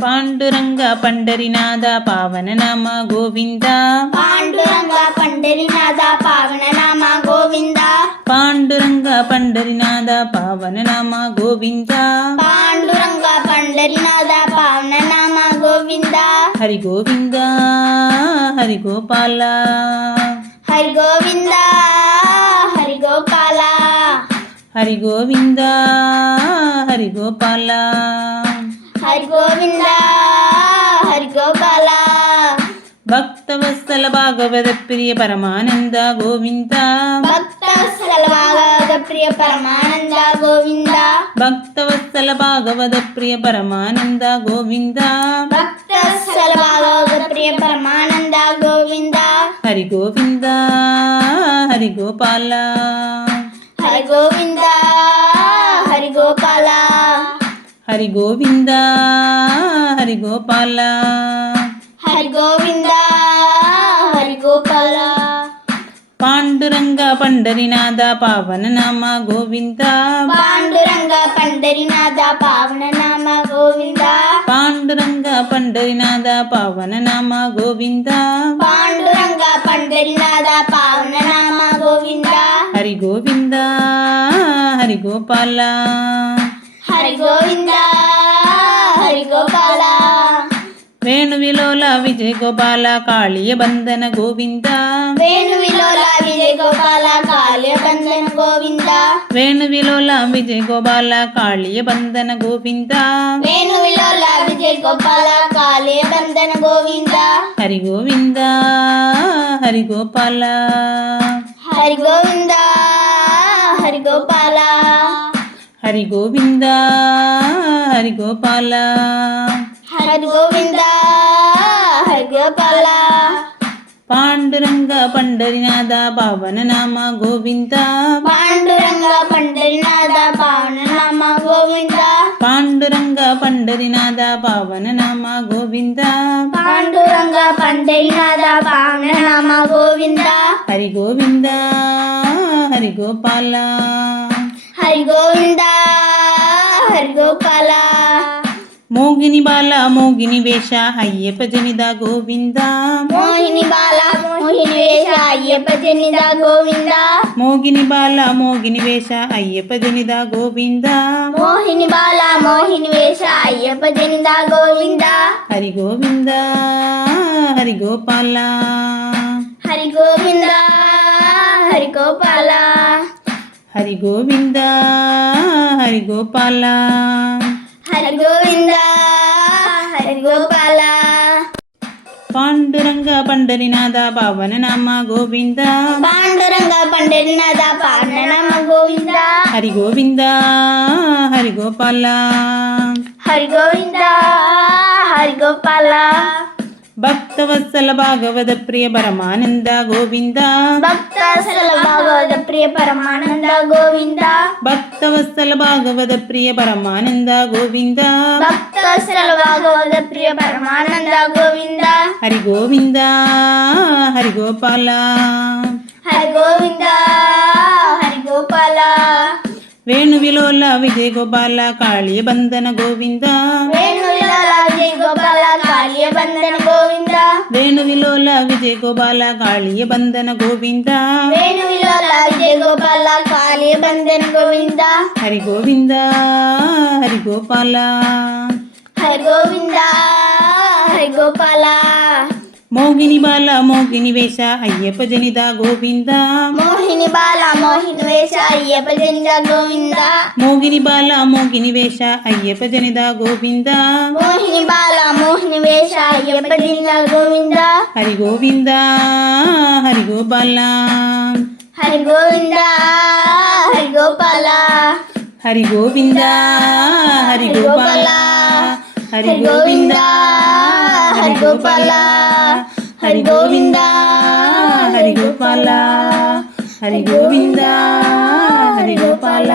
ಪಾಂಡುರಂಗ ಪಂಡರಿನಾದ ಪಾವನ ನಾಮ ಗೋವಿಂದ. ಪಾಂಡುರಂಗ ಪಂಡರಿನಾದ ಪಾವನ ನಾಮ ಗೋವಿಂದ. ಪಾಂಡುರಂಗ ಪಂಡರಿನಾದ ಪಾವನ ನಾಮ ಗೋವಿಂದ. ಪಾಂಡುರಂಗ ಪಂಡರಿನಾದ ಪಾವನ ನಾಮ ಗೋವಿಂದ. ಹರಿ ಗೋವಿಂದ ಹರಿ ಗೋಪಾಲ. ಹರಿ ಗೋವಿಂದ ಹರಿ ಗೋಪಾಲ. ಹರಿ ಗೋವಿಂದ ಹರಿ ಗೋಪಾಲ. ಹರಿ ಗೋವಿಂದ ಹರಿ ಗೋಪಾಲ. ಭಕ್ತವತ್ಸಲ ಭಾಗವತ ಪ್ರಿಯ ಪರಮಾನಂದ ಗೋವಿಂದ. ಭಕ್ತವತ್ಸಲ ಭಾಗವತ ಪ್ರಿಯ ಪರಮಾನಂದ ಗೋವಿಂದ. ಭಕ್ತವತ್ಸಲ ಭಾಗವತ ಪ್ರಿಯ ಪರಮಾನಂದ ಗೋವಿಂದ. ಭಕ್ತವತ್ಸಲ ಭಾಗವತ ಪ್ರಿಯ ಪರಮಾನಂದ ಗೋವಿಂದ. ಹರಿ ಗೋವಿಂದ ಹರಿ ಗೋಪಾಲ. ಹರಿ ಗೋವಿಂದ ಹರಿ ಗೋಪಾಲ. ಹರಿ ಗೋವಿಂದ ಹರಿ ಗೋಪಾಲ. ಹರಿ ಗೋವಿಂದ ಹರಿ ಗೋಪಾಲ. ಪಾಂಡುರಂಗ ಪಂಡರಿನಾದ ಪಾವನ ನಾಮ ಗೋವಿಂದ. ಪಾಂಡುರಂಗ ಪಂಡರಿನಾದ ಪಾವನ ನಾಮ ಗೋವಿಂದ. ಪಾಂಡುರಂಗ ಪಂಡರಿನಾದ ಪಾವನ ನಾಮ ಗೋವಿಂದ. ಪಾಂಡುರಂಗ ಪಂಡರಿನಾದ ಪಾವನ ನಾಮ ಗೋವಿಂದ. ಹರಿ ಗೋವಿಂದ ಹರಿ ಗೋಪಾಲ. ಹರಿ ಗೋವಿಂದ ಹರಿ ಗೋಪಾಲ. ವೇಣು ವಿಲೋಲ ವಿಜಯ ಗೋಪಾಲ ಕಾಳಿಯ ಬಂಧನ ಗೋವಿಂದ. ವೇಣು ವಿಲೋಲ ವಿಜಯ ಗೋಪಾಲ ಕಾಳಿಯ ಬಂಧನ ಗೋವಿಂದ. ವೇಣು ವಿಲೋಲ ವಿಜಯ ಗೋಪಾಲ ಕಾಳಿಯ ಬಂಧನ ಗೋವಿಂದ. ವೇಣು ವಿಲೋಲ ವಿಜಯ ಗೋಪಾಲ ಕಾಳಿಯ ಬಂಧನ ಗೋವಿಂದ. ಹರಿ ಗೋವಿಂದ ಹರಿ ಗೋಪಾಲ. ಹರಿ ಗೋವಿಂದ ಹರಿ ಗೋಪಾಲ. ಹರಿ ಗೋವಿಂದ ಹರಿ ಗೋಪಾಲ. ಹರಿ ಗೋವಿಂದ ಹರಿ ಗೋಪಾಲ. ಪಾಂಡುರಂಗ ಪಂಡರಿನಾದ ಪಾವನ ನಾಮ ಗೋವಿಂದ. ಪಾಂಡುರಂಗ ಪಂಡರಿನಾದ ಪಾವನ ನಾಮ ಗೋವಿಂದ. ಪಾಂಡುರಂಗ ಪಂಡರಿನಾದ ಪಾವನ ನಾಮ ಗೋವಿಂದ. ಪಾಂಡುರಂಗ ಪಂಡರಿನಾದ ಪಾವನ ನಾಮ ಗೋವಿಂದ. ಹರಿ ಗೋವಿಂದ ಹರಿ ಗೋಪಾಲ. ಹರಿ ಗೋವಿಂದ ಹರಿ ಗೋಪಾಲ. ಮೋಗಿನಿ ಬಾಲ ಮೋಗಿನಿ ವೇಷ ಅಯ್ಯಪ್ಪ ಜನಿದ ಗೋವಿಂದ. ಮೋಹಿನಿ ಬಾಲ ಮೋಹಿನಿ ವೇಷ ಅಯ್ಯಪ್ಪ ಜನಿದ ಗೋವಿಂದ. ಮೋಗಿನಿ ಬಾಲ ಮೋಗಿನಿ ವೇಷ ಅಯ್ಯಪ್ಪ ಜನಿದ ಗೋವಿಂದ. ಮೋಹಿನಿ ಬಾಲ ಮೋಹಿನಿ ವೇಷ ಅಯ್ಯಪ್ಪ ಜನಿದ ಗೋವಿಂದ. ಹರಿ ಗೋವಿಂದ ಹರಿ ಗೋಪಾಲ. ಹರಿ ಗೋವಿಂದ ಹರಿ ಗೋಪಾಲ. ಹರಿ ಗೋವಿಂದ ಹರಿ ಗೋಪಾಲ. ಹರಿ ಗೋವಿಂದ ಹರಿ ಗೋಪಾಲ. ಪಾಂಡುರಂಗ ಪಂಡರಿನಾದ ಪಾವನ ನಾಮ ಗೋವಿಂದ. ಪಾಂಡುರಂಗ ಪಂಡರಿನಾದ ಪಾವನ ನಾಮ ಗೋವಿಂದ. ಹರಿ ಗೋವಿಂದ ಹರಿ ಗೋಪಾಲ. ಹರಿ ಗೋವಿಂದ ಹರಿ ಗೋಪಾಲ. ಭಕ್ತವತ್ಸಲ ಭಾಗವತ ಪ್ರಿಯ ಪರಮಾನಂದ ಗೋವಿಂದ. ಭಕ್ತವತ್ಸಲ ಭಾಗವತ ಪ್ರಿಯ ಪರಮಾನಂದ ಗೋವಿಂದ. ಭಕ್ತವತ್ಸಲ ಭಾಗವತ ಪ್ರಿಯ ಪರಮಾನಂದ ಗೋವಿಂದ. ಭಕ್ತವತ್ಸಲ ಭಾಗವತ ಪ್ರಿಯ ಪರಮಾನಂದ ಗೋವಿಂದ. ಹರಿ ಗೋವಿಂದ ಹರಿ ಗೋಪಾಲ. ಹರಿ ಗೋವಿಂದ ಹರಿ ಗೋಪಾಲ. ವೇಣು ವಿಲೋಲ ವಿಜಯ ಗೋಪಾಲ ಕಾಳಿಯ ಬಂಧನ ಗೋವಿಂದ. ವೇಣು ವಿಲೋಲ ವಿಜಯ ಗೋಪಾಲ ಕಾಳಿಯ ಬಂಧನ ಗೋವಿಂದ. ವೇಣು ವಿಲೋಲ ವಿಜಯ ಗೋಪಾಲ ಕಾಳಿಯ ಬಂಧನ ಗೋವಿಂದ. ವೇಣು ವಿಲೋಲ ವಿಜಯ ಗೋಪಾಲ ಕಾಳಿಯ ಬಂಧನ ಗೋವಿಂದ. ಹರಿ ಗೋವಿಂದ ಹರಿ ಗೋಪಾಲ. ಹರಿ ಗೋವಿಂದ ಹರಿ ಗೋಪಾಲ. ಮೋಗಿನಿ ಬಾಲ ಮೋಗಿನಿ ವೇಷ ಅಯ್ಯಪ್ಪ ಜನಿದ ಗೋವಿಂದ. ಮೋಹಿನಿ ಬಾಲ ಮೋಹಿನಿ ವೇಷ ಅಯ್ಯಪ್ಪ ಜನಿದ ಗೋವಿಂದ. ಮೋಗಿನಿ ಬಾಲ ಮೋಗಿನಿ ವೇಷ ಅಯ್ಯಪ್ಪ ಜನಿದ ಗೋವಿಂದ. ಮೋಹಿನಿ ಬಾಲ ಮೋಹಿನಿ ವೇಷ ಅಯ್ಯಪ್ಪ ಜನಿದ ಗೋವಿಂದ. ಹರಿ ಗೋವಿಂದ ಹರಿ ಗೋಪಾಲ. ಹರಿ ಗೋವಿಂದ ಹರಿ ಗೋಪಾಲ. ಹರಿ ಗೋವಿಂದ ಹರಿ ಗೋಪಾಲ. ಹರಿ ಗೋವಿಂದ ಹರಿ ಗೋಪಾಲ. ಹರಿ ಗೋವಿಂದ ಹರಿ ಗೋಪಾಲ. ಹರಿ ಗೋವಿಂದ ಹರಿ ಗೋಪಾಲ.